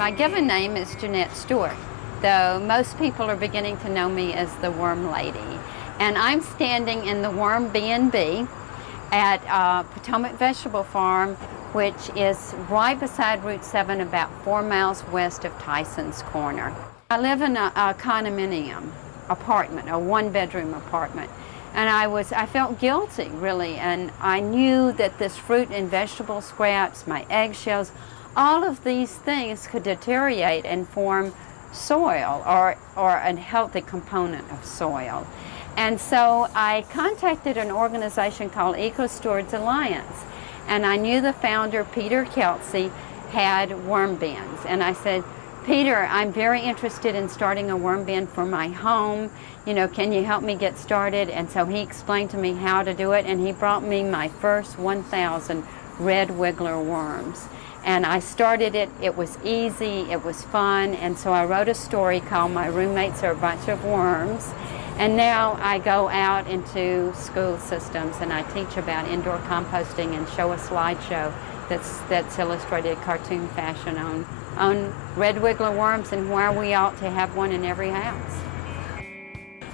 My given name is Jeanette Stewart, though most people are beginning to know me as the Worm Lady. And I'm standing in the Worm B&B at Potomac Vegetable Farm, which is right beside Route 7, about 4 miles west of Tyson's Corner. I live in a condominium apartment, a one-bedroom apartment. And I felt guilty, really, and I knew that this fruit and vegetable scraps, my eggshells, all of these things could deteriorate and form soil or a unhealthy component of soil. And so I contacted an organization called Eco Stewards Alliance, and I knew the founder, Peter Kelsey, had worm bins. And I said, Peter, I'm very interested in starting a worm bin for my home. You know, can you help me get started? And so he explained to me how to do it, and he brought me my first 1,000 red wiggler worms. And I started it. It was easy, it was fun, and so I wrote a story called My Roommates Are a Bunch of Worms. And now I go out into school systems and I teach about indoor composting and show a slideshow that's illustrated cartoon fashion on red wiggler worms and why we ought to have one in every house.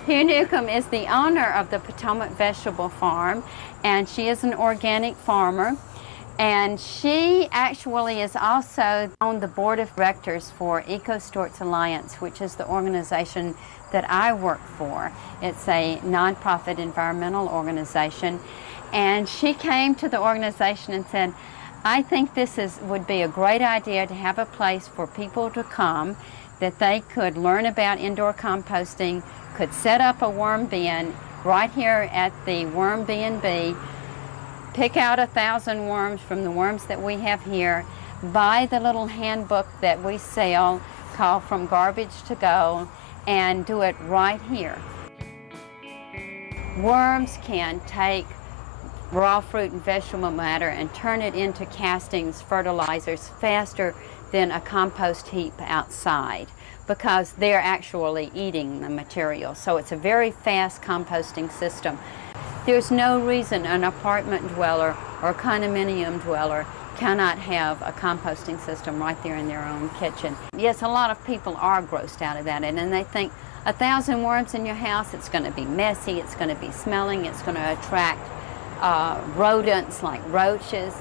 Hugh Newcomb is the owner of the Potomac Vegetable Farm, and she is an organic farmer. And she actually is also on the board of directors for Eco Stewards Alliance, which is the organization that I work for. It's a nonprofit environmental organization. And she came to the organization and said, I think this would be a great idea to have a place for people to come that they could learn about indoor composting, could set up a worm bin right here at the Worm B&B, pick out 1,000 worms from the worms that we have here, buy the little handbook that we sell called From Garbage to Go, and do it right here. Worms can take raw fruit and vegetable matter and turn it into castings, fertilizers, faster than a compost heap outside, because they're actually eating the material. So it's a very fast composting system. There's no reason an apartment dweller or condominium dweller cannot have a composting system right there in their own kitchen. Yes, a lot of people are grossed out about it, and they think 1,000 worms in your house, it's going to be messy, it's going to be smelling, it's going to attract rodents like roaches.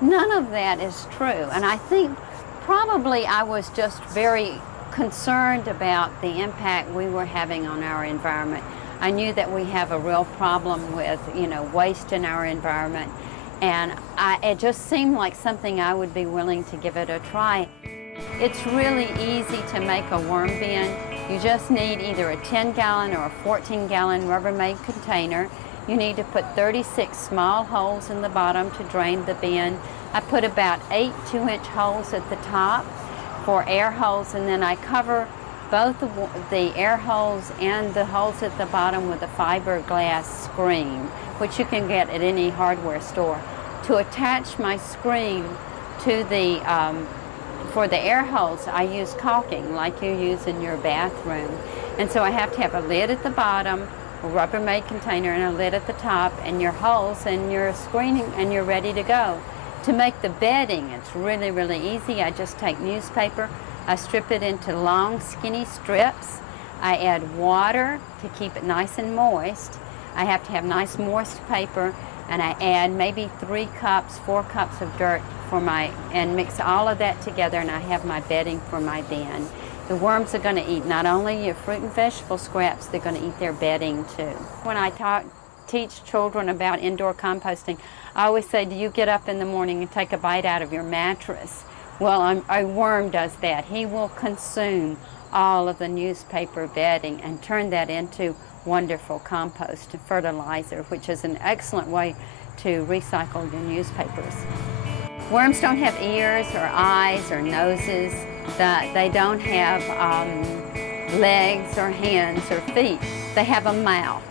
None of that is true, and I think probably I was just very concerned about the impact we were having on our environment. I knew that we have a real problem with, waste in our environment, and it just seemed like something I would be willing to give it a try. It's really easy to make a worm bin. You just need either a 10-gallon or a 14-gallon Rubbermaid container. You need to put 36 small holes in the bottom to drain the bin. I put about 8 2-inch holes at the top for air holes, and then I cover both the air holes and the holes at the bottom with a fiberglass screen, which you can get at any hardware store. To attach my screen to for the air holes, I use caulking like you use in your bathroom. And so I have to have a lid at the bottom, a Rubbermaid container, and a lid at the top, and your holes and your screening, and you're ready to go. To make the bedding, it's really, really easy. I just take newspaper, I strip it into long, skinny strips. I add water to keep it nice and moist. I have to have nice, moist paper, and I add maybe 3 cups, 4 cups of dirt and mix all of that together, and I have my bedding for my bin. The worms are going to eat not only your fruit and vegetable scraps, they're going to eat their bedding too. When I teach children about indoor composting, I always say, do you get up in the morning and take a bite out of your mattress? Well, a worm does that. He will consume all of the newspaper bedding and turn that into wonderful compost fertilizer, which is an excellent way to recycle your newspapers. Worms don't have ears or eyes or noses. They don't have legs or hands or feet. They have a mouth,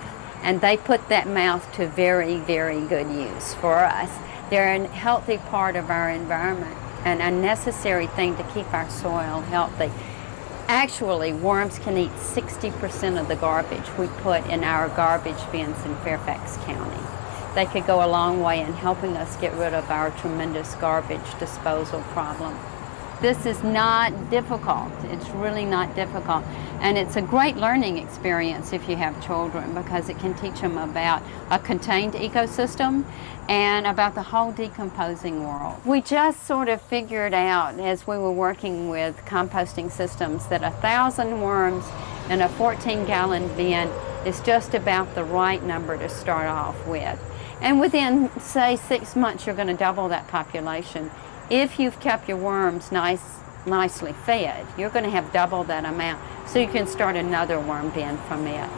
and they put that mouth to very, very good use for us. They're a healthy part of our environment and a necessary thing to keep our soil healthy. Actually, worms can eat 60% of the garbage we put in our garbage bins in Fairfax County. They could go a long way in helping us get rid of our tremendous garbage disposal problem. This is not difficult. It's really not difficult. And it's a great learning experience if you have children, because it can teach them about a contained ecosystem and about the whole decomposing world. We just sort of figured out as we were working with composting systems that 1,000 worms in a 14-gallon bin is just about the right number to start off with. And within, say, 6 months, you're going to double that population. If you've kept your worms nicely fed, you're going to have double that amount, so you can start another worm bin from it.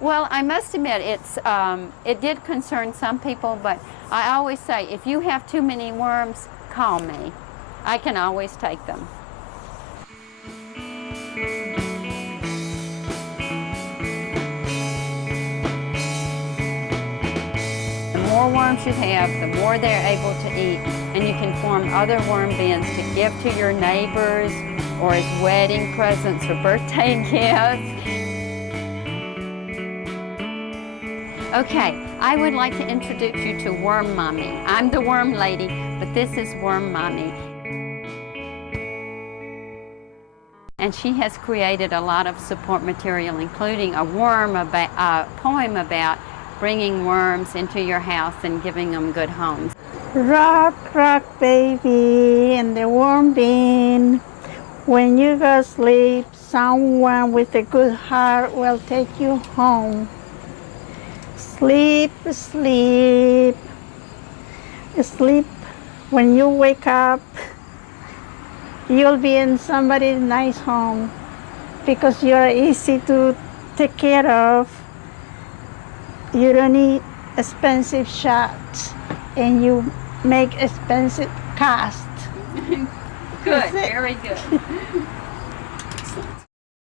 Well, I must admit, it did concern some people, but I always say, if you have too many worms, call me. I can always take them. The more worms you have, the more they're able to eat, and you can form other worm bins to give to your neighbors or as wedding presents or birthday gifts. Okay, I would like to introduce you to Worm Mommy. I'm the worm lady, but this is Worm Mommy. And she has created a lot of support material, including a poem about bringing worms into your house and giving them good homes. Rock, rock, baby, in the worm bin. When you go sleep, someone with a good heart will take you home. Sleep, sleep, sleep. When you wake up, you'll be in somebody's nice home because you're easy to take care of. You don't need expensive shots, and you make expensive casts. Good, very good.